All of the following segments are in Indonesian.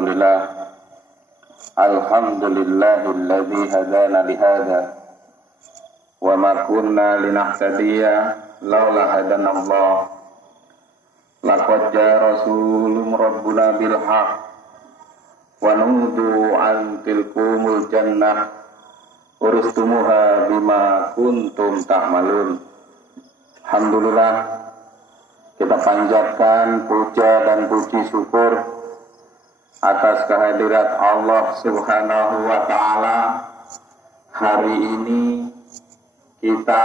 Alhamdulillah. Alhamdulillahilladzi hadana lihada wa ma kunna linahtadiya laula hadanallah. Laqad jaa rasulun rabbuna bil haqq wa nudu an tilkumul jannah uristumuha bima kuntum ta'malun. Alhamdulillah, kita panjatkan puja dan puji syukur atas kehadirat Allah Subhanahu wa Ta'ala. Hari ini kita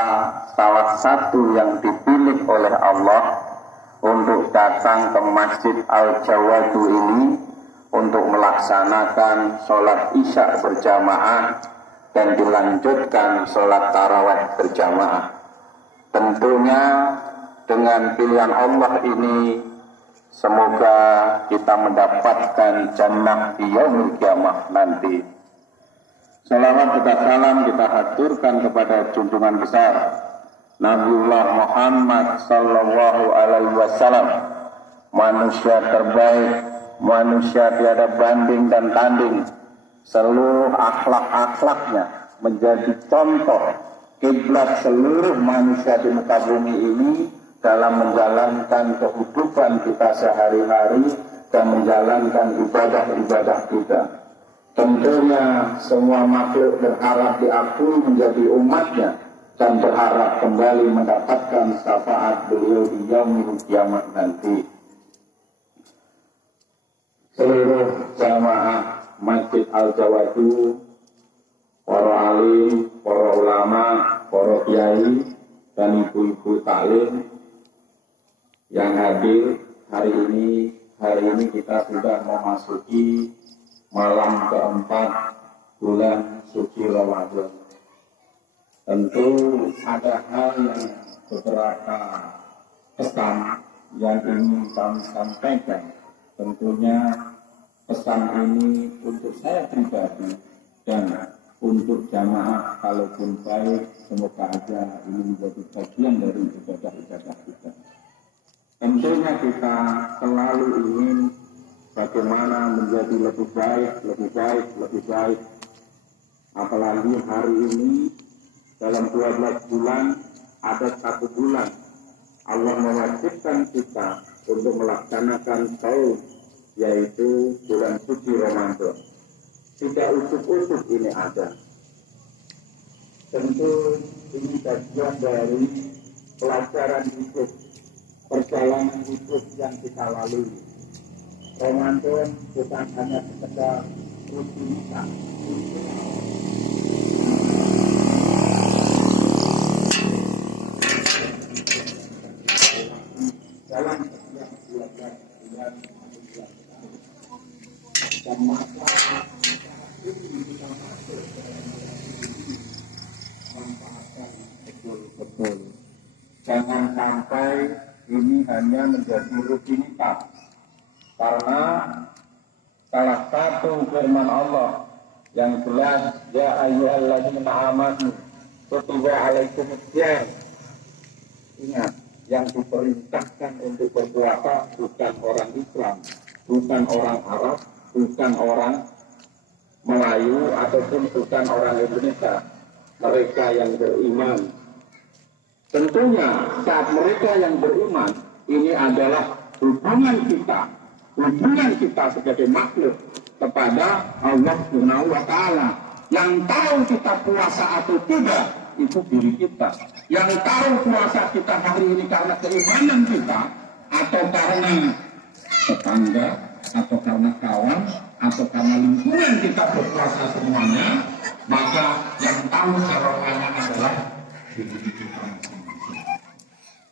salah satu yang dipilih oleh Allah untuk datang ke Masjid Al-Jawadu ini untuk melaksanakan sholat isya berjamaah dan dilanjutkan sholat tarawih berjamaah. Tentunya dengan pilihan Allah ini, semoga kita mendapatkan jannah di yaumil kiamah nanti. Salawat dan salam kita haturkan kepada junjungan besar Nabiullah Muhammad sallallahu alaihi wasallam, manusia terbaik, manusia tiada banding dan tanding. Seluruh akhlak-akhlaknya menjadi contoh kiblat seluruh manusia di muka bumi ini dalam menjalankan kehidupan kita sehari-hari dan menjalankan ibadah-ibadah kita. Tentunya semua makhluk berharap diakui menjadi umatnya dan berharap kembali mendapatkan syafaat beliau di yaumil kiamat nanti. Seluruh jamaah Masjid Al-Jawadu, para alim, para ulama, para kiai, dan ibu-ibu taklim yang hadir hari ini kita sudah memasuki malam keempat bulan suci Ramadan. Tentu ada hal yang beberapa pesan yang ingin kami sampaikan. Tentunya pesan ini untuk saya pribadi dan untuk jamaah, kalaupun baik, semoga aja ini menjadi bagian dari ibadah-ibadah kita. Tentunya kita selalu ingin bagaimana menjadi lebih baik. Apalagi hari ini dalam 12 bulan ada 1 bulan Allah mewajibkan kita untuk melaksanakan saum, yaitu bulan suci Ramadan. Tidak ujuk-ujuk ini ada. Tentu ini bagian dari pelajaran hidup, perjalanan hidup yang kita lalui. Ramadan bukan hanya sekedar rutinitas. Dalam setiap bulan dan masa kita masuk manfaatkan betul-betul. Jangan sampai ini hanya menjadi rutinitas, karena salah satu firman Allah yang jelas, ya ayyuhalladzina amanu kutiba alaikumusiyam. Ingat, yang diperintahkan untuk berpuasa bukan orang Islam, bukan orang Arab, bukan orang Melayu, ataupun bukan orang Indonesia. Mereka yang beriman. Tentunya saat mereka yang beriman, ini adalah hubungan kita sebagai makhluk kepada Allah Subhanahu wa Ta'ala. Yang tahu kita puasa atau tidak, itu diri kita. Yang tahu puasa kita hari ini karena keimanan kita, atau karena tetangga, atau karena kawan, atau karena lingkungan kita berpuasa semuanya, maka yang tahu serokannya adalah diri kita.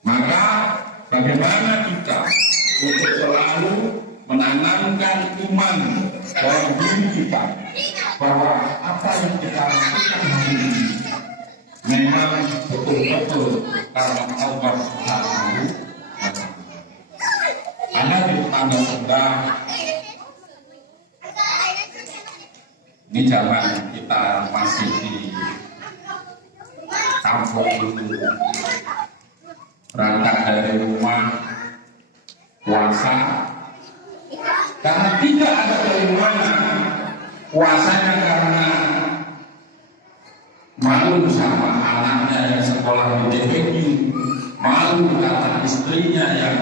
Maka bagaimana kita untuk selalu menanamkan iman dalam diri kita, bahwa apa yang kita lakukan hari ini memang betul-betul karena Allah Subhanahu. Ada di tangga sebelah. Ini zaman kita masih di kampung dulu, berangkat dari rumah puasa Karena tidak ada keimanan, puasanya karena malu sama anaknya yang sekolah di TPQ, malu karena istrinya yang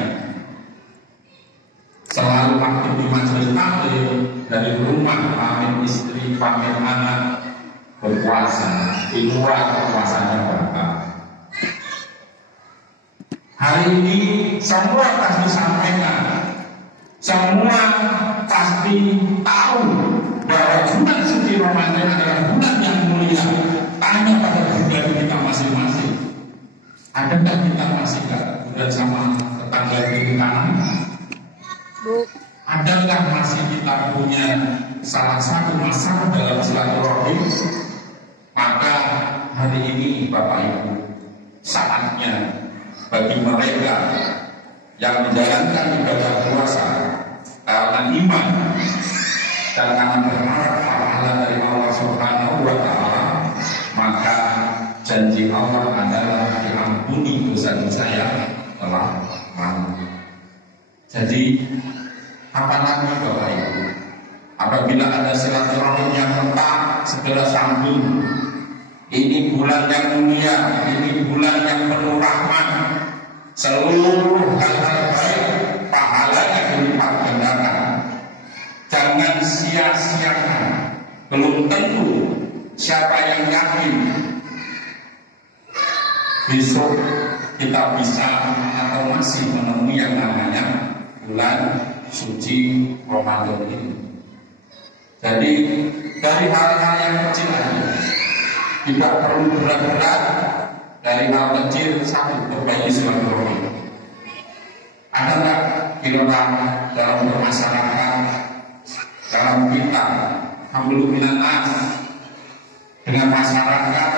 selalu aktif di majelis taklim, dari rumah pamit istri, pamit anak, berpuasa di luar puasanya bapak. Hari ini semua pasti sampaikan, semua pasti tahu bahwa bulan suci Ramadan adalah bulan yang mulia. Tanya pada pribadi kita masing-masing, adakah kita masih gak sama tetangga di kanan? Adakah masih kita punya salah satu masalah dalam silaturahim? Maka hari ini Bapak Ibu, saatnya bagi mereka yang menjalankan ibadah puasa karena iman dan karena berharap pahala dari Allah Subhanahu wa Ta'ala, maka janji Allah adalah diampuni dosa-dosa yang telah lalu. Jadi apa lagi Bapak Ibu? Apabila ada silaturahim yang retak, segera sambung. Ini bulan yang mulia, ini bulan yang penuh rahmat. Seluruh hal-hal baik pahalanya dilipat gandakan. Jangan sia-siakan. Belum tentu siapa yang yakin besok kita bisa atau masih menemui yang namanya bulan suci Ramadan ini. Jadi dari hal-hal yang kecil aja, tidak perlu berat-berat. Dari hal kecil sampai perbaiki silaturahim. Ada nggak kira-kira dalam bermasyarakat, dalam kita hamlu minan nas dengan masyarakat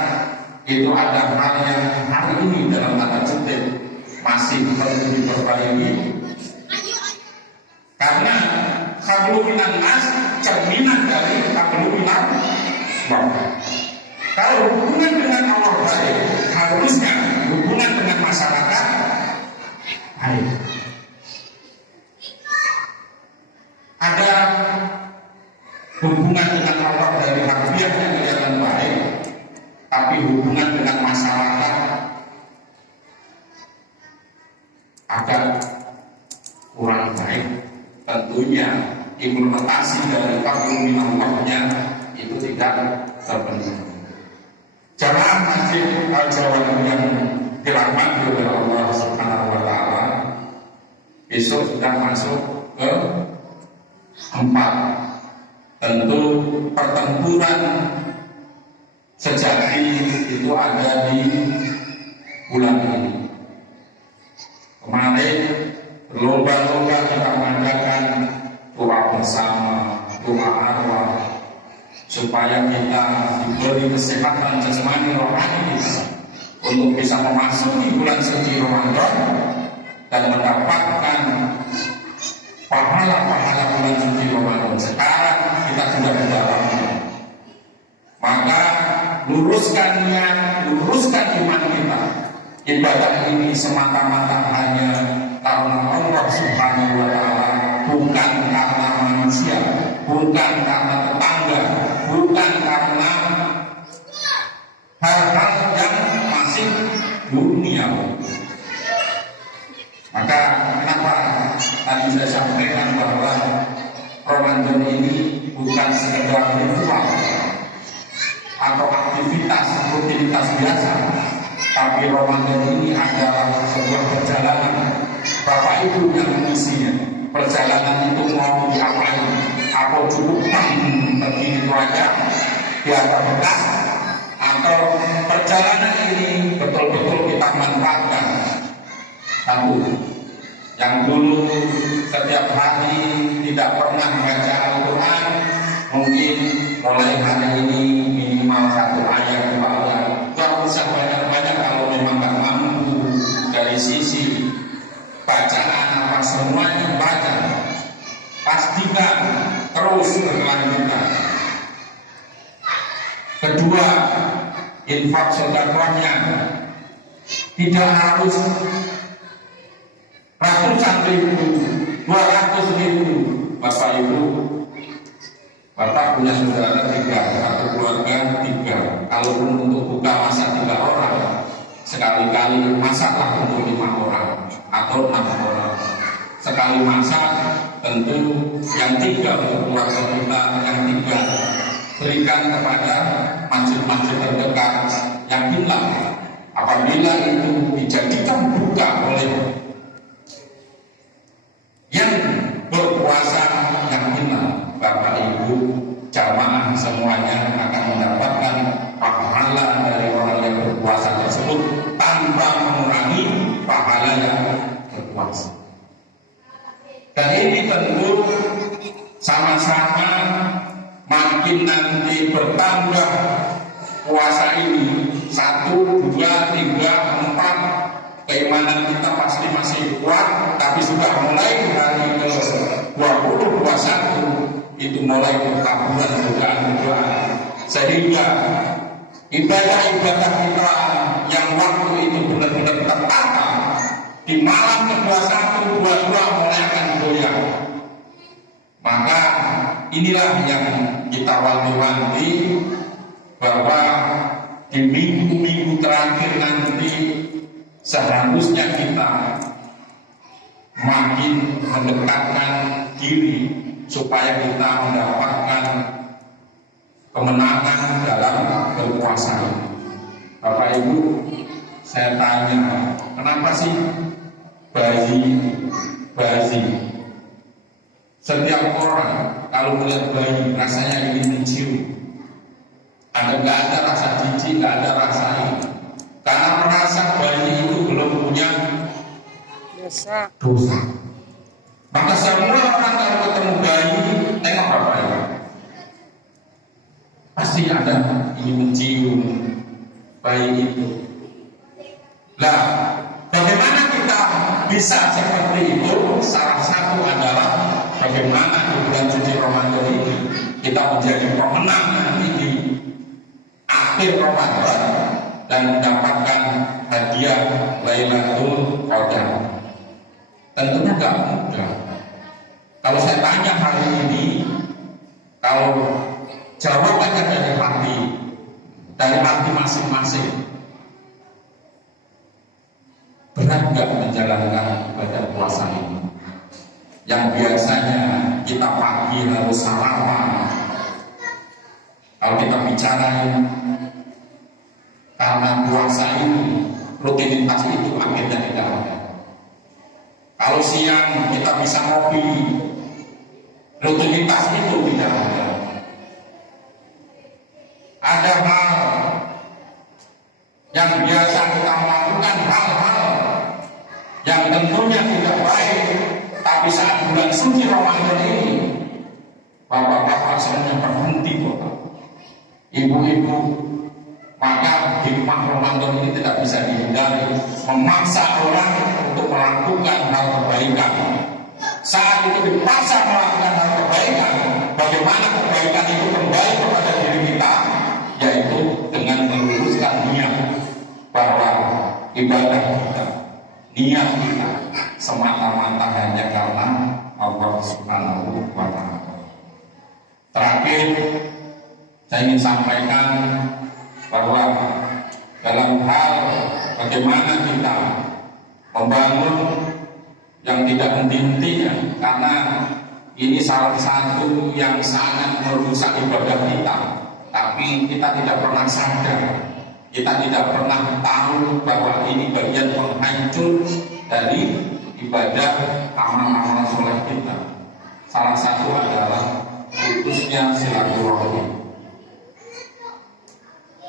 itu ada hal yang hari ini dalam tanda kutip masih perlu diperbaiki? Karena hamlu minan nas cerminan dari hamlu minan Allah. Kalau hubungan dengan Allah baik, harusnya hubungan dengan masyarakat baik. Ada hubungan dengan Allah dari harfiahnya kelihatan baik, tapi hubungan dengan masyarakat agak kurang baik. Tentunya implementasi dari fadlun minallahnya itu tidak terpenuhi. Jamaah Masjid Al-Jawaban yang dirahmati oleh Allah Subhanahu wa Ta'ala, besok sudah masuk ke 4. Tentu pertempuran sejati itu ada di bulan ini. Kemarin berlomba-lomba kita mengadakan doa bersama, doa arwah, supaya kita diberi kesehatan jasmani rohani kita untuk bisa memasuki bulan suci Ramadan dan mendapatkan pahala-pahala bulan suci Ramadan. Sekarang kita sudah di dalamnya, maka luruskan niat, luruskan iman kita. Ibadah ini semata-mata hanya karena Allah Subhanahu wa Ta'ala, bukan karena manusia, bukan karena tetangga, bukan karena hal-hal yang masih dunia. Maka kenapa tadi saya sampaikan bahwa Ramadan ini bukan sekedar ritual atau aktivitas rutinitas biasa, tapi Ramadan ini adalah sebuah perjalanan. Bapak Ibu yang mengisinya, perjalanan itu mau diapain? Apa cukup pergi itu aja di atas bekas, atau perjalanan ini betul-betul kita manfaatkan? Satu, yang dulu setiap hari tidak pernah membaca Al-Quran, mungkin mulai hari ini minimal 1 ayat 2 ayat. Gak usah banyak-banyak kalau memang gak mampu dari sisi bacaan apa semuanya baca. Pastikan terus berkelanjutan. Kedua, infak sedekahnya tidak harus ratusan ribu, 200 ribu, Bapak Ibu, Bapak punya saudara 3 atau keluarga 3. Kalaupun untuk buka masak 3 orang, sekali-kali masaklah untuk 5 orang atau 6 orang. Sekali masak tentu yang 3 untuk keluarga kita, yang 3 berikan kepada masjid-masjid terdekat. Yakinlah apabila itu dijadikan buka oleh yang berpuasa, yakinlah Bapak Ibu jamaah semuanya akan mendapatkan pahala dari orang yang berpuasa tersebut tanpa mengurangi pahala yang berpuasa. Dan ini tentu sama-sama makin nanti bertambah puasa ini 1, 2, 3, 4, keimanan kita pasti masih kuat, tapi sudah mulai hari ke-20, 21 itu mulai bertaburan godaan-godaan, sehingga ibadah-ibadah kita yang waktu itu benar-benar tertata di malam ke-21, 22 mulai akan goyah. Maka inilah yang kita wanti-wanti bahwa di minggu-minggu terakhir nanti seharusnya kita makin mendekatkan diri supaya kita mendapatkan kemenangan dalam berpuasa. Bapak Ibu, saya tanya, kenapa sih bayi? Setiap orang kalau melihat bayi rasanya ingin mencium. Nggak ada rasa jijik, nggak ada rasa ini. Karena merasa bayi itu belum punya dosa. Maka semua orang kalau ketemu bayi, tengok Bapak Ibu, pasti ada ingin mencium bayi itu. Lah, bagaimana kita bisa seperti itu? Salah satu adalah bagaimana di bulan suci Ramadan ini kita menjadi pemenang nanti di akhir Ramadan dan mendapatkan hadiah Lailatul Qadar. Tentunya nggak mudah. Kalau saya tanya hari ini, kalau jawabannya dari hati masing-masing, berat nggak menjalankan ibadah puasa ini? Yang biasanya kita pagi harus sarapan. Kalau kita bicara karena puasa ini, rutinitas itu akhirnya tidak ada. Kalau siang kita bisa ngopi, rutinitas itu tidak ada. Ada hal yang biasa kita melakukan, hal-hal yang tentunya tidak baik, tapi saat bulan suci Ramadan ini, bapak-bapak semuanya berhenti, ibu-ibu, maka hikmah Ramadan ini tidak bisa dihindari, memaksa orang untuk melakukan hal kebaikan. Saat itu dipaksa melakukan hal kebaikan, bagaimana kebaikan itu kembali kepada diri kita, yaitu dengan meluruskan niat bahwa ibadah kita, niat kita semata-mata hanya karena Allah Subhanahu wa Ta'ala. Terakhir, saya ingin sampaikan bahwa dalam hal bagaimana kita membangun yang tidak henti-hentinya, karena ini salah satu yang sangat merusak ibadah kita, tapi kita tidak pernah sadar, kita tidak pernah tahu bahwa ini bagian penghancur dari ibadah amal-amal soleh kita. Salah satu adalah putusnya silaturahmi.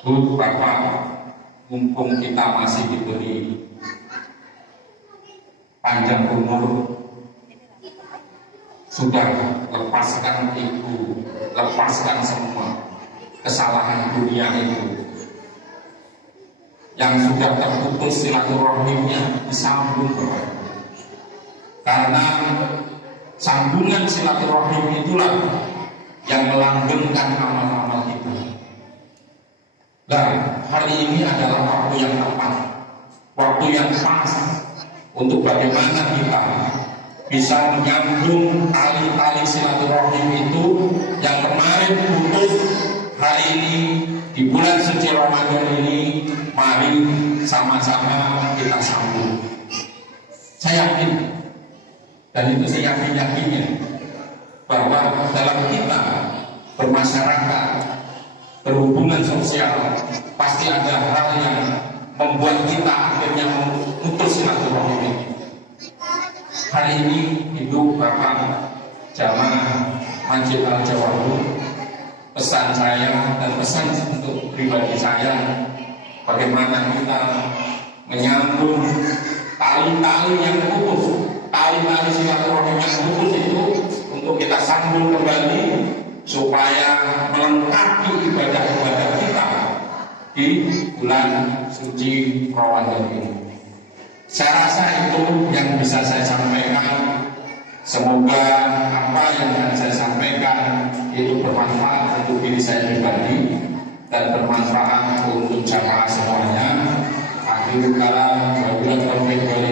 Bu, Bapak, mumpung kita masih diberi panjang umur, sudah lepaskan itu, lepaskan semua kesalahan dunia itu. Yang sudah terputus silaturahimnya disambung, Bapak. Karena sambungan silaturahim itulah yang melanggengkan amal-amal kita. Dan hari ini adalah waktu yang tepat, waktu yang pas untuk bagaimana kita bisa menyambung tali-tali silaturahim itu yang kemarin putus. Hari ini di bulan suci Ramadan ini, mari sama-sama kita sambung. Saya yakin, dan itu saya yakin-yakinnya, bahwa dalam kita bermasyarakat, berhubungan sosial, pasti ada hal yang membuat kita akhirnya memutus silaturahim ini. Hari ini Ibu Bapak jamaah Masjid Al-Jawahir, pesan saya dan pesan untuk pribadi saya, bagaimana kita menyambung tali-tali yang putus, tali-tali silaturahim yang putus itu untuk kita sambung kembali supaya melengkapi ibadah-ibadah kita di bulan suci Ramadan ini. Saya rasa itu yang bisa saya sampaikan. Semoga apa yang akan saya sampaikan itu bermanfaat untuk diri saya pribadi dan bermanfaat untuk jamaah semuanya. Akhirul kalam, wabillahi taufiq wal